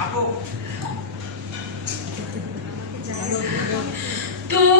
Aku. Aku.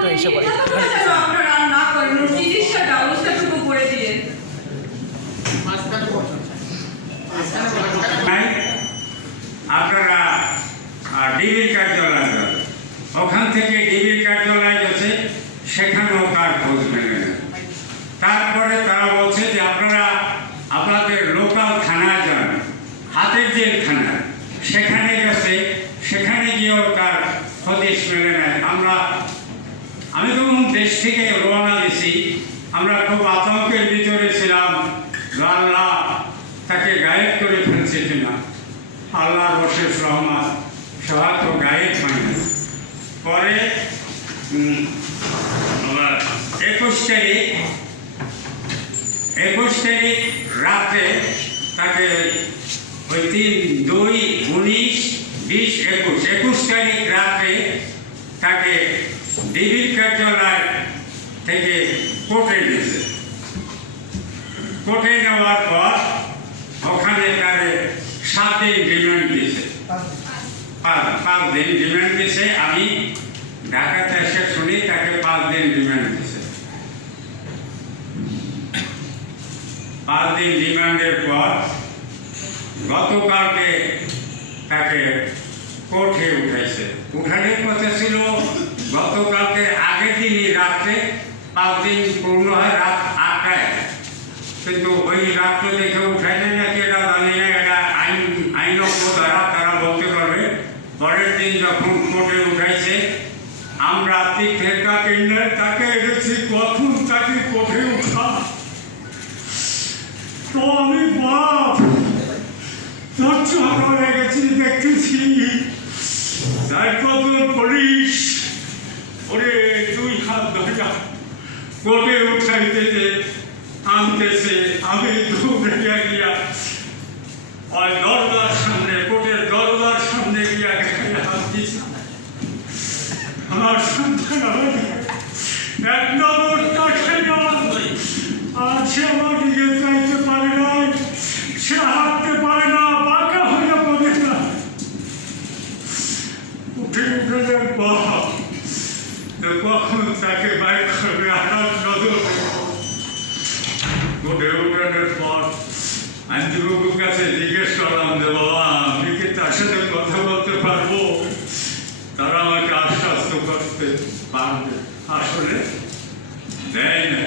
তো এসে পড়ে আপনারা ডিবির কার্যালয় ওখান থেকে ডিবির কার্যালয় গেছে সেখানেও তার খোঁজ মেলে তারপরে তারা বলছে যে আপনারা আপনাদের লোকাল দেশ থেকে রওনা দিছি। আমরা খুব আতঙ্কের ভিতরে ছিলাম। আল্লাহ তাকে গায়েব করে ফেলছে কিনা। আল্লাহ বশেষ রহমান সবার তো গায়েব হয়নি পরে একুশ তারিখ একুশ তারিখ রাতে তাকে ওই তিন, দুই, উনিশ, বিশ, একুশ একুশ তারিখ রাতে তাকে ডিবির কার্যালয় থেকে কোর্টে গেছে কোর্টে নেওয়ার পর ওখানে তারে সাত দিন রিমান্ড দিয়েছে। পাঁচ দিন। রিমান্ড দিয়েছে। আমি ঢাকাতে এসে শুনি, তাকে পাঁচ দিন রিমান্ড দিয়েছে। পাঁচ দিন রিমান্ডের পর গতকালকে তাকে কোর্টে উঠেছে উঠানোর কথা ছিল, গতকালকে আগের দিনই রাত্রে দিন পূর্ণ হয়, রাত আটটায়। কিন্তু ওই রাত্রে দেখে উঠাইলে নাকি এটা জানি না, এটা আইন আইনজ্ঞ দ্বারা তারা বলতে পারবে। পরের দিন যখন কোর্টে উঠাইছে আমরা কাকে নিয়ে তাকে এনেছি, কখন তাকে কোর্টে উঠা তো আমি বাপ চড় হয়ে গেছি, দেখতেছি। কত পুলিশ ওরে কোর্টে উঠাইতেছে আনতেছে, আমি দৌড়ে গিয়া ওই দরবার সামনে, কোটের দরবার সামনে গিয়া হাত দিছি আমার সন্তান এক নম্বর তাকে আর সে আমার দিকে চাইতে পারে না সে হাঁটতে পারে না বাঁকা হয়ে পড়ে না উঠে উঠে দেখব তো কখন তাকে বাইক করবে আনার নজর কোর্টে উঠানোর পর আইনজীবীর কাছে জিজ্ঞেস করলাম যে বাবা আমি কি তার সাথে কথা বলতে পারব তারা আমাকে আশ্বস্ত করতে পারবে আসলে দেয় না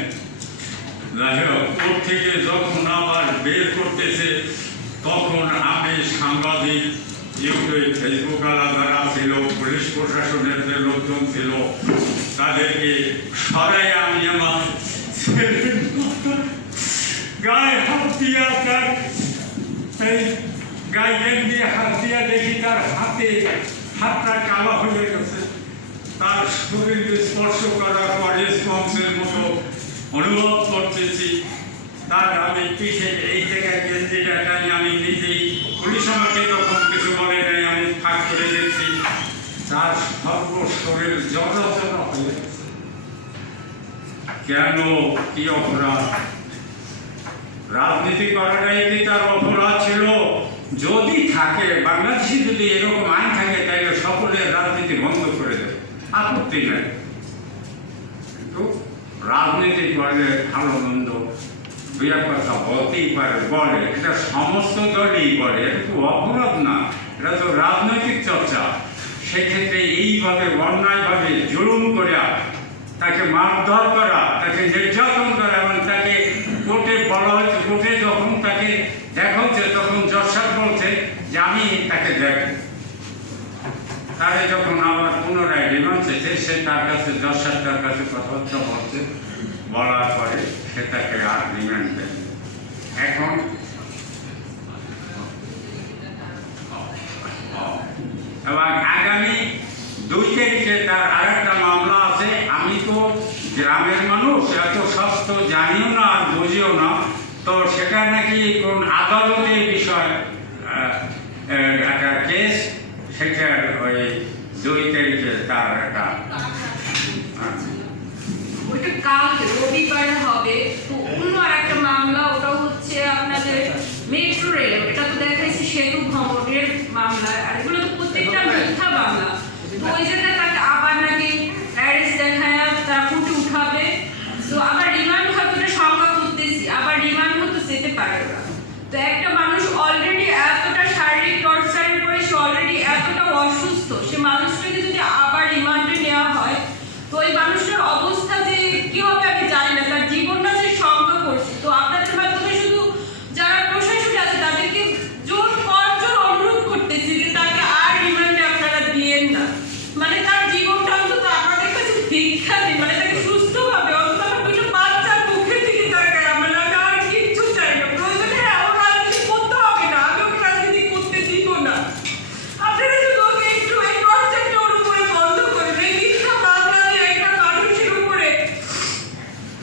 যাই হোক কোর্ট থেকে যখন আবার বের করতেছে তখন আমি সাংবাদিক ইউটিউব ফেসবুক আলাদারা ছিল পুলিশ প্রশাসনের যে লোকজন ছিল তাদেরকে সরাই আমি আমার ছেলের গায়ে হাত দিয়া তার এই গায়ে দিয়ে হাত দিয়া দেখি তার হাতে হাতটা কালো হয়ে গেছে। তার শরীরে স্পর্শ করার পর রেসপন্সের মতো অনুভব করতেছি। তার আমি পিঠে এই জায়গায় গেঞ্জিটা টানি, আমি নিজেই পুলিশ আমাকে তখন কিছু বলে নাই, আমি ফাঁক করে দেখছি। তার শরীর জড়জড় হয়ে কেন কি অপরাধ? রাজনীতি করাটাই কি তার অপরাধ ছিল? যদি থাকে, বাংলাদেশে যদি এরকম আইন থাকে তাহলে সকলের রাজনীতি বন্ধ করে দেবে। আপত্তি নেই। কিন্তু রাজনীতি করলে ভালো মন্দ এক কথা বলতেই পারে, বলে। এটা সমস্ত দলই বলে, এটা তো অপরাধ না, এটা তো রাজনৈতিক চর্চা। সেক্ষেত্রে এইভাবে, অন্যায়ভাবে জুলুম করে তাকে মারধর করা, তাকে নির্যাতন করা এবং তাকে কোর্টে বলা হয়েছে কোর্টে যখন তাকে দেখা হচ্ছে তখন জসাদ বলছে যে আমি তাকে দেখব তারে যখন আবার পুনরায় রিমান্ড চেয়েছে সে তার কাছে জসাদ তার কাছে কথাবার্তা বলছে। বলার পরে সে তাকে আর রিমান্ড দেয় এখন এবং আগামী দুই তারিখে তার আরেকটা মামলা আছে। আমি তো গ্রামের মানুষ, এত সব তো জানিও না আর বুঝিও না। তো সেটা নাকি কোন আদালতের বিষয়? একটা কেস সেটার ওই দুই তারিখে তার একটা ওইটা কাল রবিবার হবে। তো অন্য আর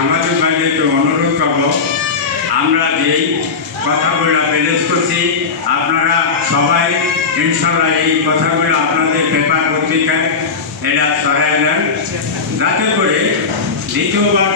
আমাদের বাইরে একটু অনুরোধ করব, আমরা যেই কথাগুলো প্যালেস করছি, আপনারা সবাই ইনশাল্লাহ এই কথাগুলো আপনাদের পেপার পত্রিকায় এটা সরাই নেন যাতে করে দ্বিতীয়বার